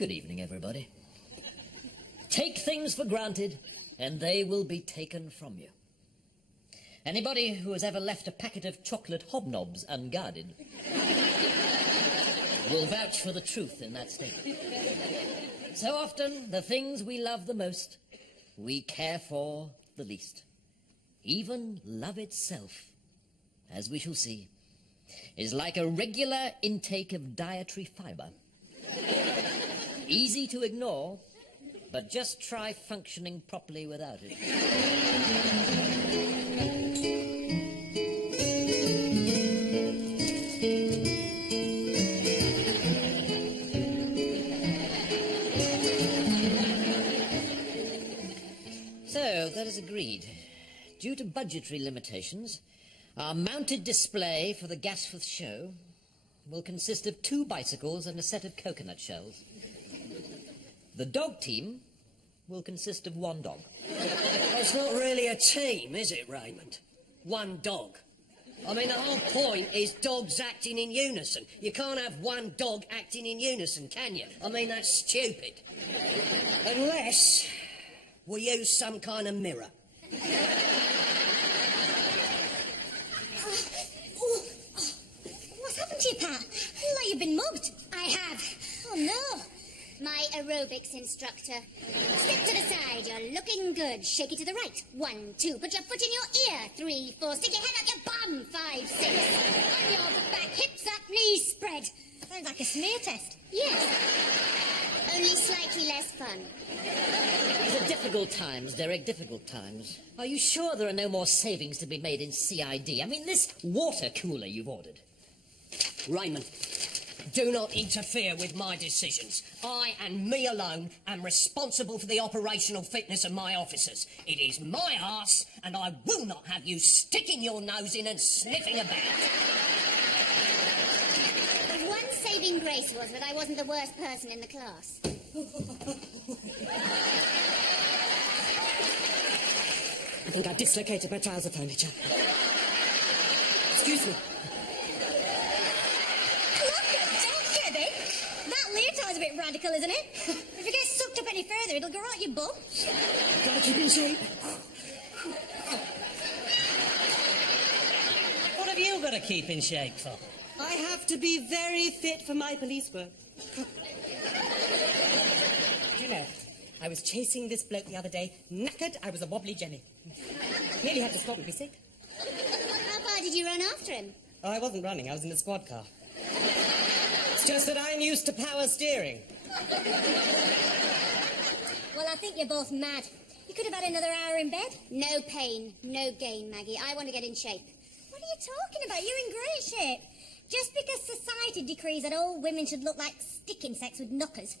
Good evening, everybody. Take things for granted, and they will be taken from you. Anybody who has ever left a packet of chocolate hobnobs unguarded will vouch for the truth in that statement. So often, the things we love the most, we care for the least. Even love itself, as we shall see, is like a regular intake of dietary fibre. Easy to ignore, but just try functioning properly without it. So, that is agreed. Due to budgetary limitations, our mounted display for the Gasforth show will consist of 2 bicycles and a set of coconut shells. The dog team will consist of 1 dog. It's not really a team, is it, Raymond? 1 dog. I mean, the whole point is dogs acting in unison. You can't have 1 dog acting in unison, can you? I mean, that's stupid. Unless we use some kind of mirror. What's happened to you, Pat? Like you've been mugged. I have. Oh, no. My aerobics instructor. Step to the side, you're looking good. Shake it to the right. 1, 2, put your foot in your ear. 3, 4, stick your head up your bum. 5, 6. On your back, hips up, knees spread. Sounds like a smear test. Yes. Only slightly less fun. These are difficult times, Derek, difficult times. Are you sure there are no more savings to be made in CID? I mean, this water cooler you've ordered. Raymond, do not interfere with my decisions. I and me alone am responsible for the operational fitness of my officers. It is my arse, and I will not have you sticking your nose in and sniffing about. One saving grace was that I wasn't the worst person in the class. I think I dislocated my trouser furniture. Excuse me. That a bit radical, isn't it? If you get sucked up any further, it'll go right your bum. Gotta keep in shape. What have you got to keep in shape for? I have to be very fit for my police work. Do you know, I was chasing this bloke the other day, knackered, I was a wobbly Jenny. Nearly had to stop and be sick. How far did you run after him? Oh, I wasn't running, I was in the squad car. It's just that I'm used to power steering. Well, I think you're both mad. You could have had another hour in bed. No pain, no gain, Maggie. I want to get in shape. What are you talking about? You're in great shape. Just because society decrees that all women should look like stick insects with knockers,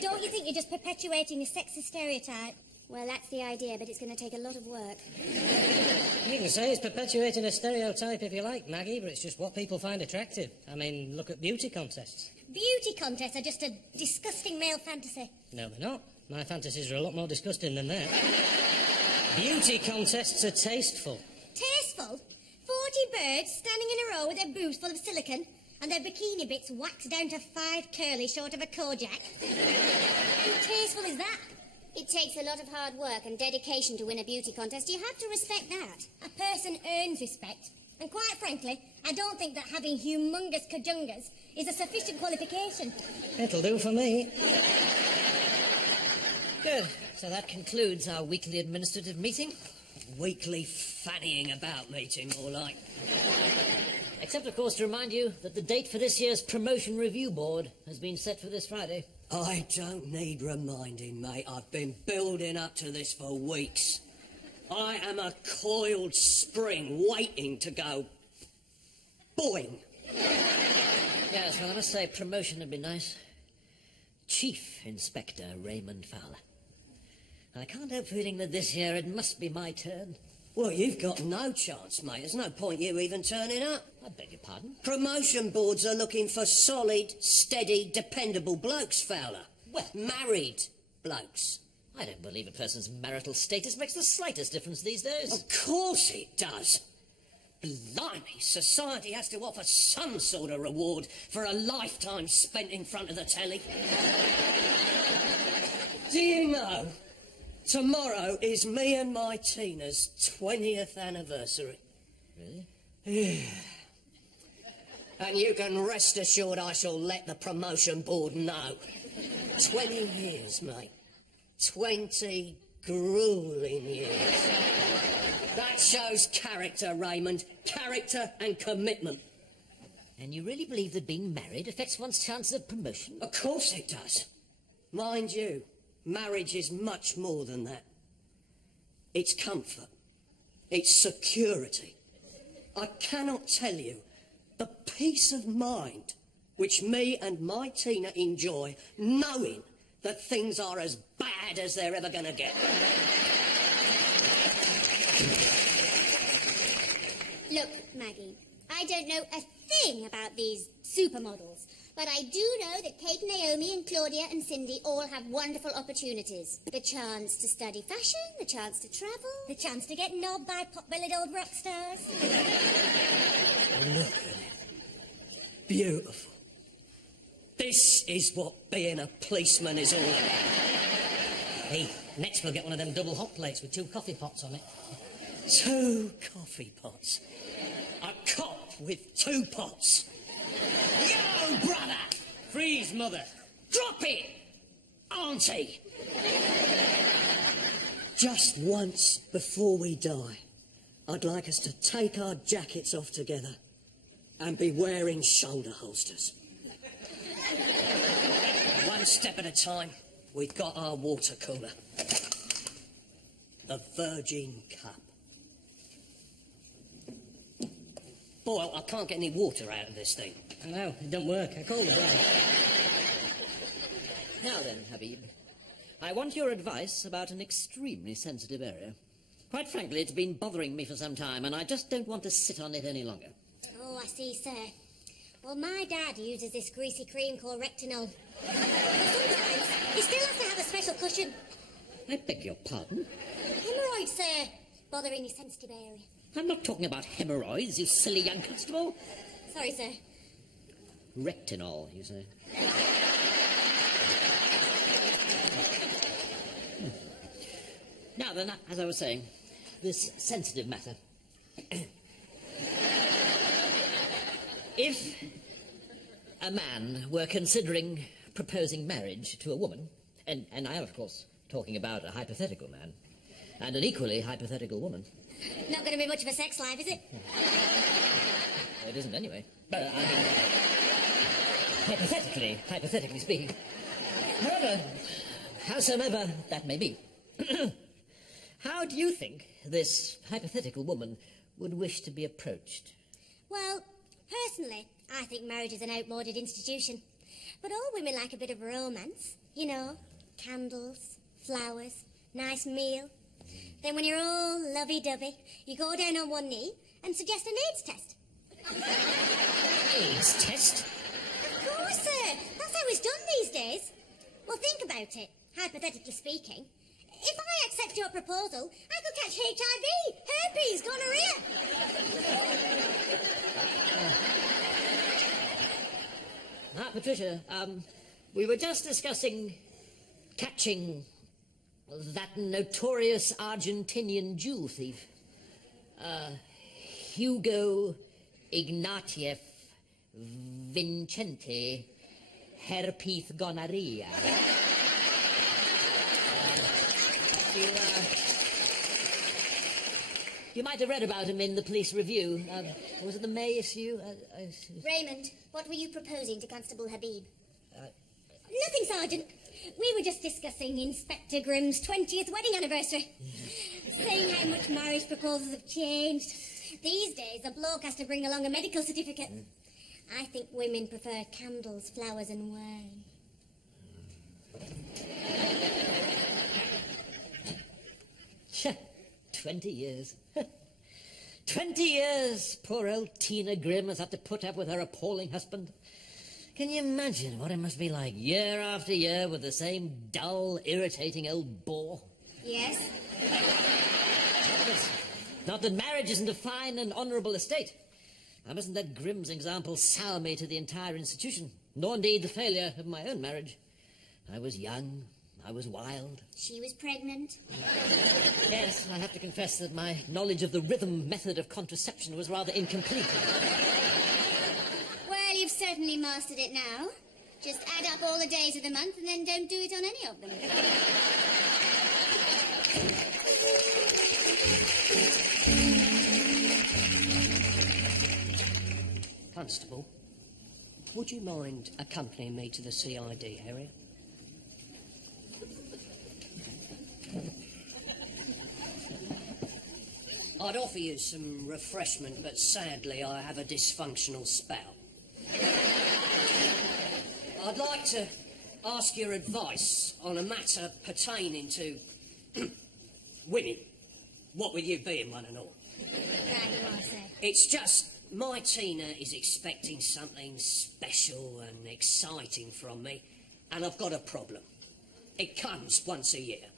don't you think you're just perpetuating a sexist stereotype? Well, that's the idea, but it's going to take a lot of work. You can say it's perpetuating a stereotype if you like, Maggie, but it's just what people find attractive. I mean, look at beauty contests. Beauty contests are just a disgusting male fantasy. No, they're not. My fantasies are a lot more disgusting than that. Beauty contests are tasteful. Tasteful? 40 birds standing in a row with their boobs full of silicone and their bikini bits waxed down to 5 curly short of a Kojak. How tasteful is that? It takes a lot of hard work and dedication to win a beauty contest. You have to respect that. A person earns respect. And quite frankly, I don't think that having humongous kajungas is a sufficient qualification. It'll do for me. Good. So that concludes our weekly administrative meeting. Weekly fannying about meeting, more like. Except, of course, to remind you that the date for this year's Promotion Review Board has been set for this Friday. I don't need reminding, mate. I've been building up to this for weeks. I am a coiled spring waiting to go boing. Yes, well, I must say promotion would be nice. Chief Inspector Raymond Fowler. I can't help feeling that this year it must be my turn. Well, you've got no chance, mate. There's no point you even turning up. I beg your pardon? Promotion boards are looking for solid, steady, dependable blokes, Fowler. Well, married blokes. I don't believe a person's marital status makes the slightest difference these days. Of course it does. Blimey, society has to offer some sort of reward for a lifetime spent in front of the telly. Do you know, tomorrow is me and my Tina's 20th anniversary. Really? Yeah. And you can rest assured I shall let the promotion board know. 20 years, mate. 20 gruelling years. That shows character, Raymond. Character and commitment. And you really believe that being married affects one's chances of promotion? Of course it does. Mind you, marriage is much more than that. It's comfort. It's security. I cannot tell you the peace of mind which me and my Tina enjoy, knowing that things are as bad as they're ever going to get. Look, Maggie, I don't know a thing about these supermodels, but I do know that Kate, Naomi and Claudia and Cindy all have wonderful opportunities. The chance to study fashion, the chance to travel. The chance to get knobbed by pot-bellied old rock stars. Look at it. Beautiful. This is what being a policeman is all about. Hey, next we'll get one of them double hot plates with 2 coffee pots on it. 2 coffee pots. A cop with 2 pots. Yo, brother! Freeze, mother. Drop it! Auntie! Just once before we die, I'd like us to take our jackets off together and be wearing shoulder holsters. One step at a time, we've got our water cooler. The Virgin Cup. Boy, I can't get any water out of this thing. I know, it don't work. I called the bride. Now then, Habib, I want your advice about an extremely sensitive area. Quite frankly, it's been bothering me for some time, and I just don't want to sit on it any longer. Oh, I see, sir. Well, my dad uses this greasy cream called Rectinol. Sometimes he still has to have a special cushion. I beg your pardon? Hemorrhoids, sir. Bothering your sensitive area. I'm not talking about hemorrhoids, you silly young constable. Sorry, sir. Rectinol, you say? Now then, as I was saying, this sensitive matter. If a man were considering proposing marriage to a woman, and I am, of course, talking about a hypothetical man, and an equally hypothetical woman. Not going to be much of a sex life, is it? It isn't anyway. But, I mean, hypothetically speaking. However, howsoever that may be, how do you think this hypothetical woman would wish to be approached? Well, personally, I think marriage is an outmoded institution. But all women like a bit of romance. You know, candles, flowers, nice meal. Then when you're all lovey-dovey, you go down on one knee and suggest an AIDS test. AIDS test? Of course, sir. That's how it's done these days. Well, think about it, hypothetically speaking. If I accept your proposal, I could catch HIV, herpes, gonorrhea. Patricia, we were just discussing catching that notorious Argentinian jewel thief, Hugo Ignatieff Vincente Herpes Gonorrhea. You might have read about him in the police review. Was it the May issue? Raymond, what were you proposing to Constable Habib? Nothing, Sergeant. We were just discussing Inspector Grimm's 20th wedding anniversary. Saying how much marriage proposals have changed. These days, a bloke has to bring along a medical certificate. I think women prefer candles, flowers and wine. 20 years. 20 years poor old Tina Grimm has had to put up with her appalling husband. Can you imagine what it must be like year after year with the same dull, irritating old bore? Yes? Not that marriage isn't a fine and honourable estate. I mustn't let Grimm's example sour me to the entire institution, nor indeed the failure of my own marriage. I was young, I was wild. She was pregnant. Yes, I have to confess that my knowledge of the rhythm method of contraception was rather incomplete. Well, you've certainly mastered it now. Just add up all the days of the month and then don't do it on any of them. Constable, would you mind accompanying me to the CID area? I'd offer you some refreshment, but sadly I have a dysfunctional spell. I'd like to ask your advice on a matter pertaining to women. What with you being one and all. Right, you are, sir. It's just my Tina is expecting something special and exciting from me, and I've got a problem. It comes once a year.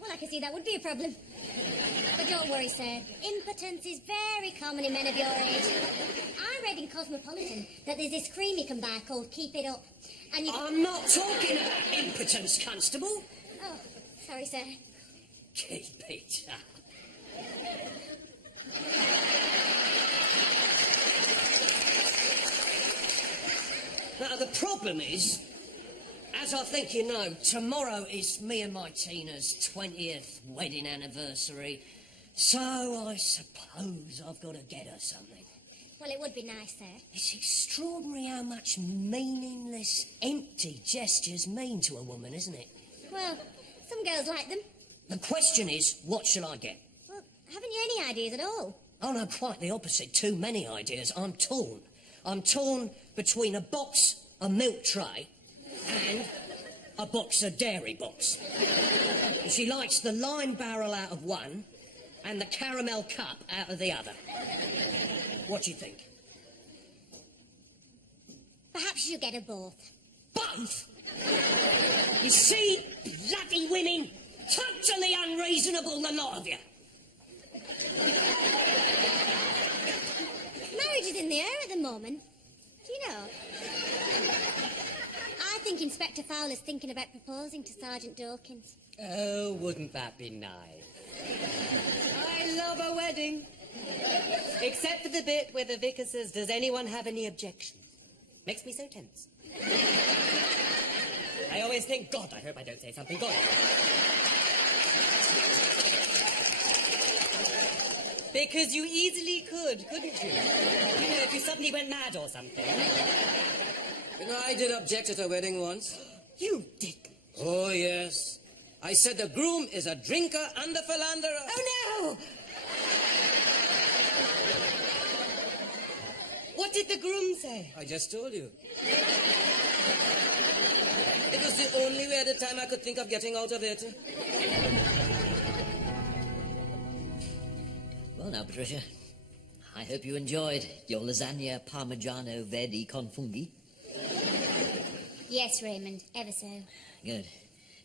Well, I can see that would be a problem. But don't worry, sir. Impotence is very common in men of your age. I read in Cosmopolitan that there's this cream you can buy called Keep It Up. And you... I'm not talking about impotence, Constable. Oh, sorry, sir. Keep it up. Now, the problem is, as I think you know, tomorrow is me and my Tina's 20th wedding anniversary, so I suppose I've got to get her something. Well, it would be nice, sir. It's extraordinary how much meaningless, empty gestures mean to a woman, isn't it? Well, some girls like them. The question is, what shall I get? Well, haven't you any ideas at all? Oh, no, quite the opposite. Too many ideas. I'm torn. I'm torn between a box, a milk tray, and a box of dairy box. She likes the lime barrel out of one and the caramel cup out of the other. What do you think? Perhaps you get her both. Both? You see, bloody women, totally unreasonable, the lot of you. Marriage is in the air at the moment. Do you know? I think Inspector Fowler's thinking about proposing to Sergeant Dawkins. Oh, wouldn't that be nice? I love a wedding. Except for the bit where the vicar says, does anyone have any objections? Makes me so tense. I always think, God, I hope I don't say something. God. Because you easily could, couldn't you? You know, if you suddenly went mad or something. You know, I did object at a wedding once. You didn't. Oh, yes. I said the groom is a drinker and a philanderer. Oh, no! What did the groom say? I just told you. It was the only way at the time I could think of getting out of it. Well now, Patricia, I hope you enjoyed your lasagna parmigiano vedi con funghi. Yes, Raymond, ever so. Good.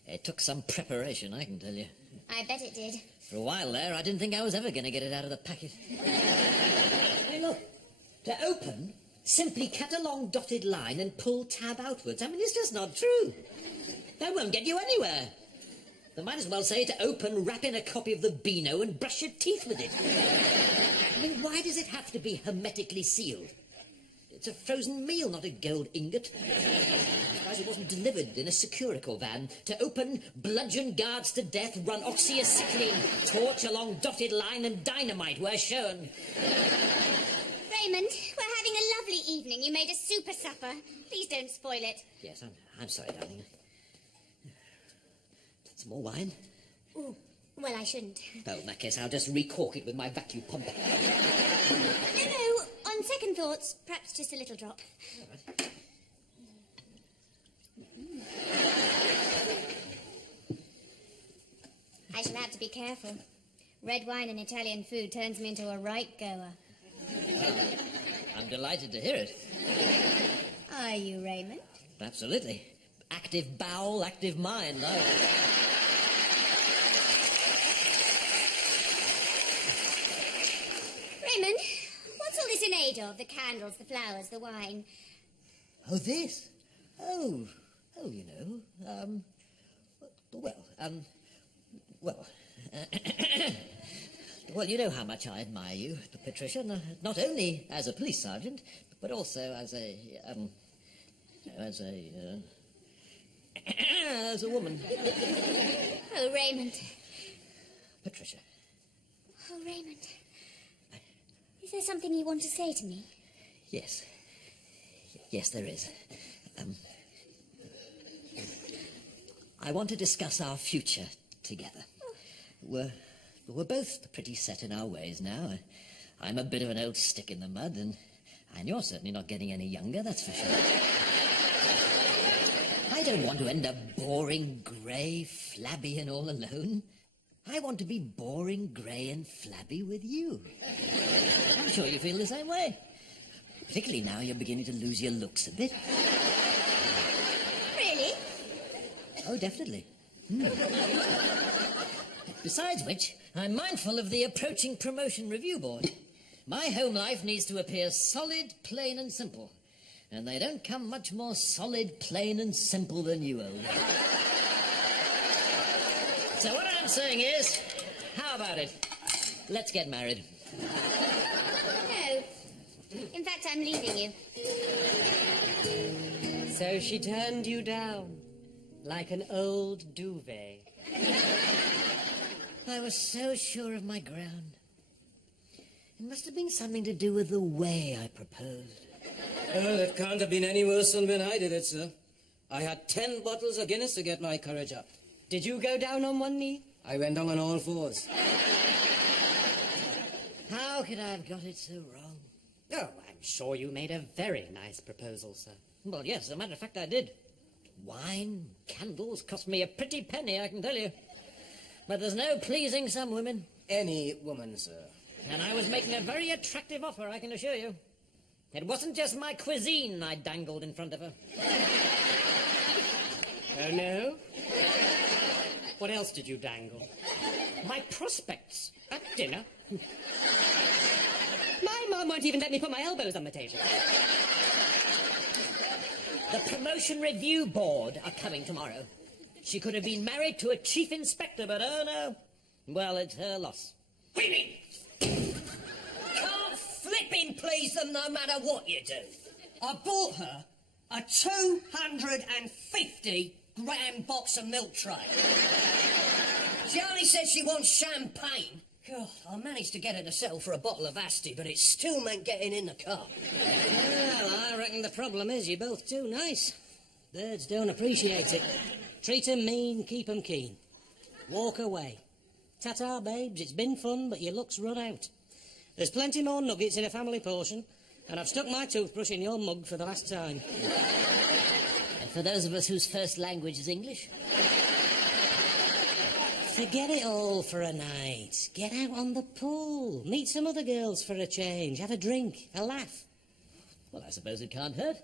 It took some preparation, I can tell you. I bet it did. For a while there, I didn't think I was ever going to get it out of the packet. Hey, look. To open, simply cut a long dotted line and pull tab outwards. I mean, it's just not true. That won't get you anywhere. They might as well say to open, wrap in a copy of the Beano and brush your teeth with it. I mean, why does it have to be hermetically sealed? It's a frozen meal, not a gold ingot. I'm surprised it wasn't delivered in a Securico van. To open, bludgeon guards to death, run oxyacetylene, torch along dotted line and dynamite where shown. Raymond, we're having a lovely evening. You made a super supper. Please don't spoil it. Yes, I'm sorry, darling. Some more wine? Ooh, well, I shouldn't. Well, in that case, I'll just recork it with my vacuum pump. No, on second thoughts, perhaps just a little drop. I shall have to be careful. Red wine and Italian food turns me into a right goer. I'm delighted to hear it. Are you, Raymond? Absolutely. Active bowel, active mind. love. The candles, the flowers, the wine. Oh, this? Oh, you know, well, well, you know how much I admire you, Patricia, not only as a police sergeant, but also as as a woman. Oh, Raymond. Patricia. Oh, Raymond. Is there something you want to say to me? Yes. Yes, there is. I want to discuss our future together. We're both pretty set in our ways now. I'm a bit of an old stick in the mud, and you're certainly not getting any younger, that's for sure. I don't want to end up boring, grey, flabby and all alone. I want to be boring, grey and flabby with you. I'm sure you feel the same way. Particularly now you're beginning to lose your looks a bit. Really? Oh, definitely. Besides which, I'm mindful of the approaching promotion review board. My home life needs to appear solid, plain and simple. And they don't come much more solid, plain and simple than you, old. So what I'm saying is, how about it? Let's get married. No. In fact, I'm leaving you. So she turned you down, like an old duvet. I was so sure of my ground. It must have been something to do with the way I proposed. Well, it can't have been any worse than when I did it, sir. I had 10 bottles of Guinness to get my courage up. Did you go down on one knee? I went down on all fours. How could I have got it so wrong? Oh, I'm sure you made a very nice proposal, sir. Well, yes, as a matter of fact, I did. Wine, candles cost me a pretty penny, I can tell you. But there's no pleasing some women. Any woman, sir. And I was making a very attractive offer, I can assure you. It wasn't just my cuisine I dangled in front of her. Oh, no? What else did you dangle? My prospects at dinner. My mum won't even let me put my elbows on the table. The promotion review board are coming tomorrow. She could have been married to a chief inspector, but oh no. Well, it's her loss. What do you mean? Can't flipping please them no matter what you do. I bought her a 250-gram box of milk tray. She only said she wants champagne. God, I managed to get her to settle for a bottle of Asti, but it still meant getting in the car. Well, I reckon the problem is you're both too nice. Birds don't appreciate it. Treat 'em mean, keep 'em keen. Walk away. Ta-ta, babes, it's been fun, but your luck's run out. There's plenty more nuggets in a family portion, and I've stuck my toothbrush in your mug for the last time. And for those of us whose first language is English? Forget it all for a night. Get out on the pool. Meet some other girls for a change. Have a drink, a laugh. Well, I suppose it can't hurt.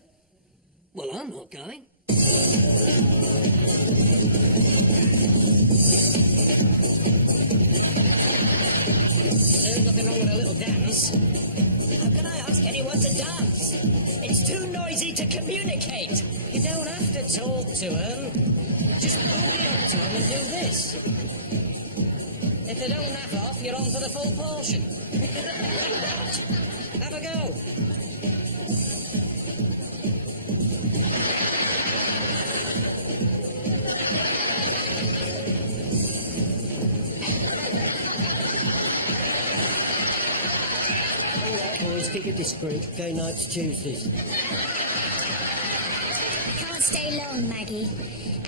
Well, I'm not going. There's nothing wrong with a little dance. How can I ask anyone to dance? It's too noisy to communicate. You don't have to talk to them. Just hold it up to them and do this. If they don't nap off, you're on for the full portion. Have a go. Boys, keep it discreet. Gay nights Tuesdays. Can't stay long, Maggie.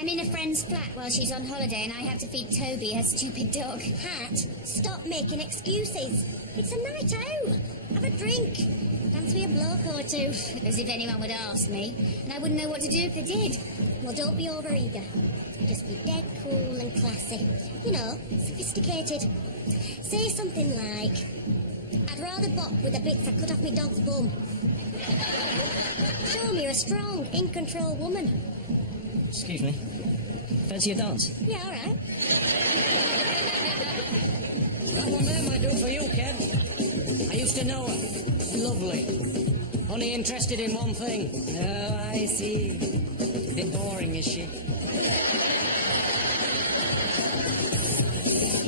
I'm in a friend's flat while she's on holiday and I have to feed Toby, her stupid dog. Pat, stop making excuses. It's a night out. Have a drink. Dance with a bloke or two. As if anyone would ask me, and I wouldn't know what to do if they did. Well, don't be overeager. Just be dead cool and classy. You know, sophisticated. Say something like, I'd rather bop with the bits I cut off my dog's bum. Show me you're a strong, in-control woman. Excuse me. Fancy a dance? Yeah, all right. That one there might do for you, Kev. I used to know her. Lovely. Only interested in one thing. Oh, I see. A bit boring, is she? You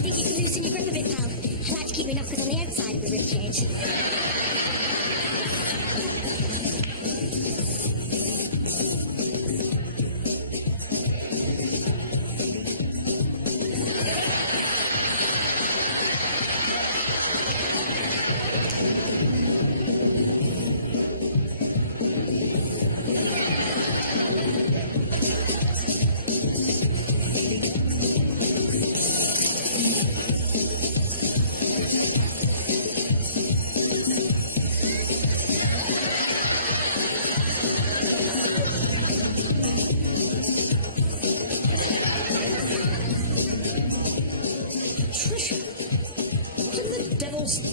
think you can loosen your grip a bit, pal? I like to keep my knockers on the outside of the ribcage.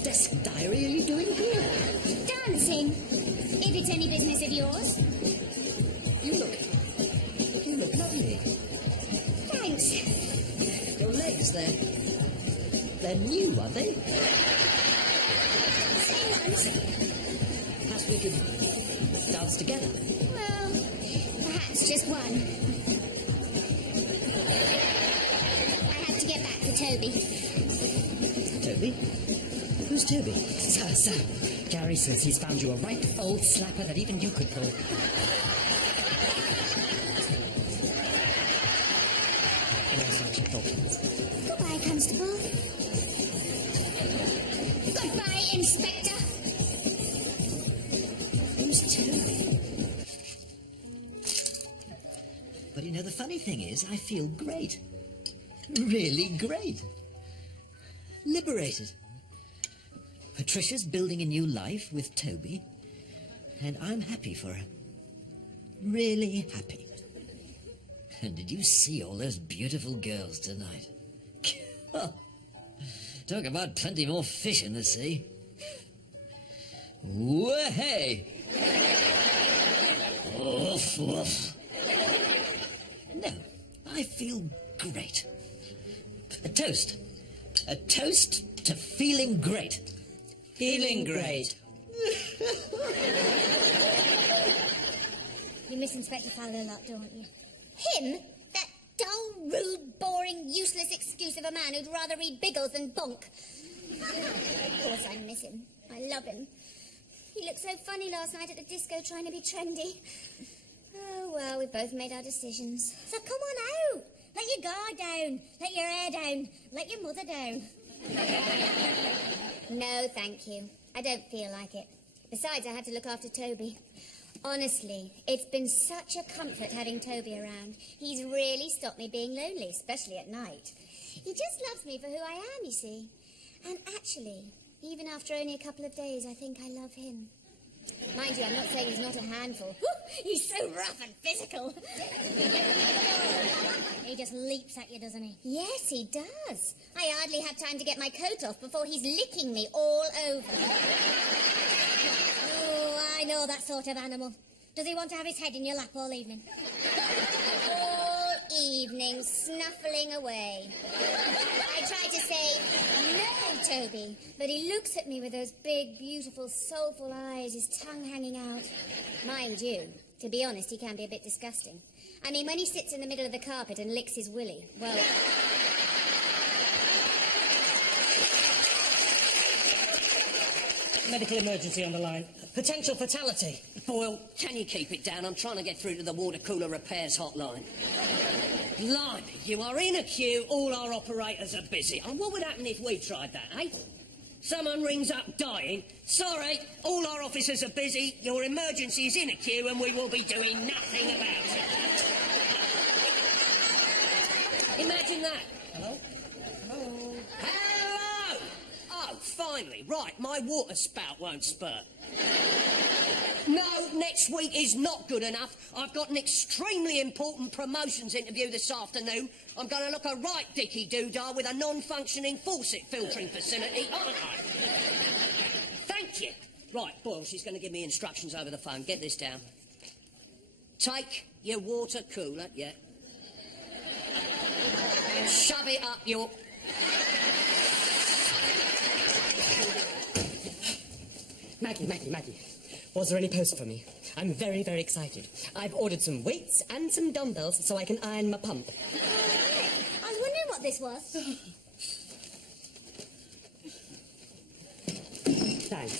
Desk diary are you doing here? Dancing. If it's any business of yours. You look lovely. Thanks. Your legs, they're new, are they? Same ones. Perhaps we could dance together. Well, perhaps just one. I have to get back for Toby. Toby? Who's Toby? Sir, Gary says he's found you a right old slapper that even you could pull. Goodbye, Constable. Goodbye, Inspector. Who's Toby? But you know, the funny thing is, I feel great. Really great. Liberated. Patricia's building a new life with Toby, and I'm happy for her. Really happy. And did you see all those beautiful girls tonight? Talk about plenty more fish in the sea. Whoa-hey! Woof, woof. No, I feel great. A toast. A toast to feeling great. Feeling great. You miss Inspector Fowler a lot, don't you? Him? That dull, rude, boring, useless excuse of a man who'd rather read Biggles than Bonk. Of course I miss him. I love him. He looked so funny last night at the disco trying to be trendy. Oh, well, we both made our decisions. So come on out. Let your guard down. Let your hair down. Let your mother down. No, thank you. I don't feel like it. Besides, I had to look after Toby. Honestly, it's been such a comfort having Toby around. He's really stopped me being lonely, especially at night. He just loves me for who I am, you see. And actually, even after only a couple of days, I think I love him. Mind you, I'm not saying he's not a handful. He's so rough and physical. He just leaps at you, doesn't he? Yes, he does. I hardly have time to get my coat off before he's licking me all over. Oh, I know that sort of animal. Does he want to have his head in your lap all evening? All evening, snuffling away. I try to say, no, Toby, but he looks at me with those big, beautiful, soulful eyes, his tongue hanging out. Mind you, to be honest, he can be a bit disgusting. I mean, when he sits in the middle of the carpet and licks his willy, well... Medical emergency on the line. Potential fatality. Boyle, can you keep it down? I'm trying to get through to the water cooler repairs hotline. Blimey, you are in a queue, all our operators are busy. And what would happen if we tried that, eh? Someone rings up dying. Sorry, all our officers are busy. Your emergency is in a queue and we will be doing nothing about it. Imagine that. Hello? Hello? Hello! Oh, finally. Right, my water spout won't spurt. No, next week is not good enough. I've got an extremely important promotions interview this afternoon. I'm going to look a right dicky doodah with a non-functioning faucet filtering facility, aren't I? Thank you. Right, Boyle, she's going to give me instructions over the phone. Get this down. Take your water cooler, yeah. And shove it up your... Maggie. Was there any post for me? I'm very, very excited. I've ordered some weights and some dumbbells so I can iron my pump. I was wondering what this was. Thanks.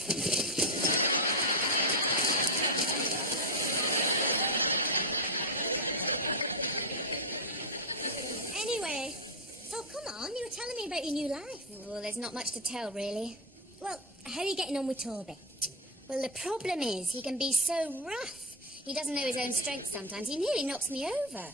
Anyway, so come on, you were telling me about your new life. Oh, there's not much to tell, really. Well, how are you getting on with Toby? Well, the problem is he can be so rough. He doesn't know his own strength sometimes. He nearly knocks me over.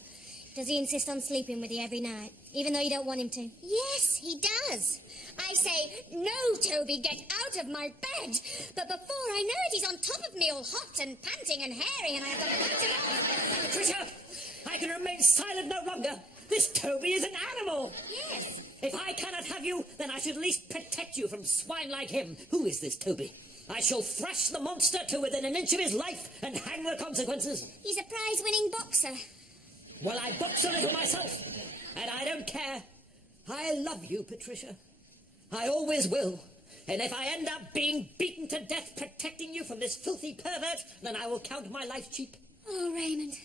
Does he insist on sleeping with you every night, even though you don't want him to? Yes, he does. I say, no, Toby, get out of my bed. But before I know it, he's on top of me all hot and panting and hairy, and I have to fight him off. Patricia, I can remain silent no longer. This Toby is an animal. Yes. If I cannot have you, then I should at least protect you from swine like him. Who is this Toby? I shall thrash the monster to within an inch of his life and hang the consequences. He's a prize-winning boxer. Well, I box a little myself, and I don't care. I love you, Patricia. I always will. And if I end up being beaten to death protecting you from this filthy pervert, then I will count my life cheap. Oh, Raymond.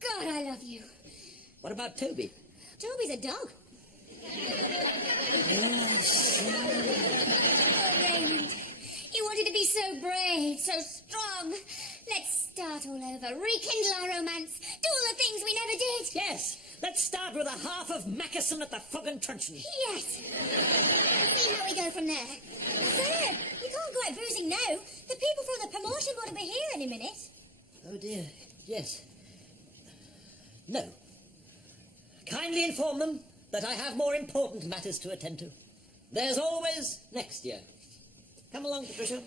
God, I love you. What about Toby? Toby's a dog. Yes. Oh, Raymond. You wanted to be so brave, so strong. Let's start all over. Rekindle our romance. Do all the things we never did. Yes. Let's start with a half of Mackerson at the Fog and Truncheon. Yes. See how we go from there. Sir, you can't go out boozing now. The people from the promotion board will be here any minute. Oh, dear. Yes. No. Kindly inform them that I have more important matters to attend to. There's always next year. Come along, Patricia.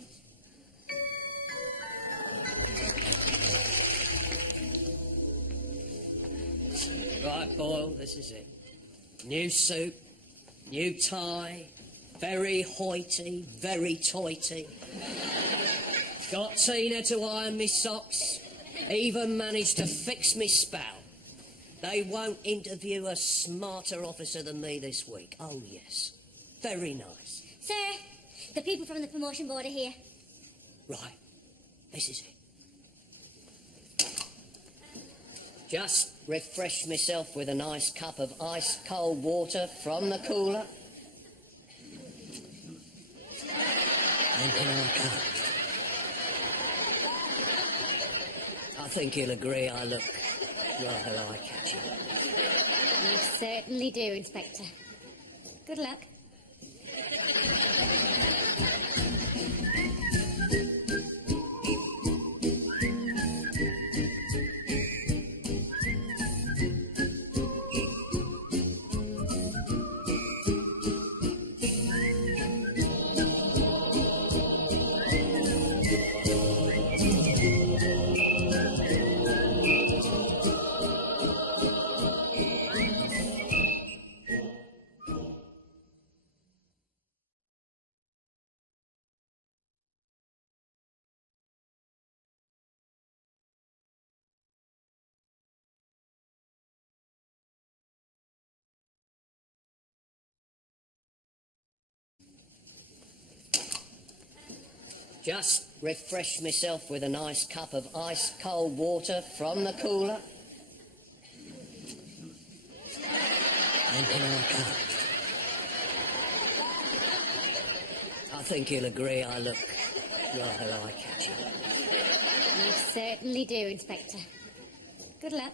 Right, Boyle, this is it. New suit, new tie, very hoity, very toity. Got Tina to iron me socks, even managed to fix me spout. They won't interview a smarter officer than me this week. Oh, yes. Very nice. Sir, the people from the promotion board are here. Right, this is it. Just refresh myself with a nice cup of ice-cold water from the cooler. And here I come. I think he'll agree I look rather eye-catching. You certainly do, Inspector. Good luck. Just refresh myself with a nice cup of ice-cold water from the cooler. And here I come. I think he'll agree I look rather eye-catching. You certainly do, Inspector. Good luck.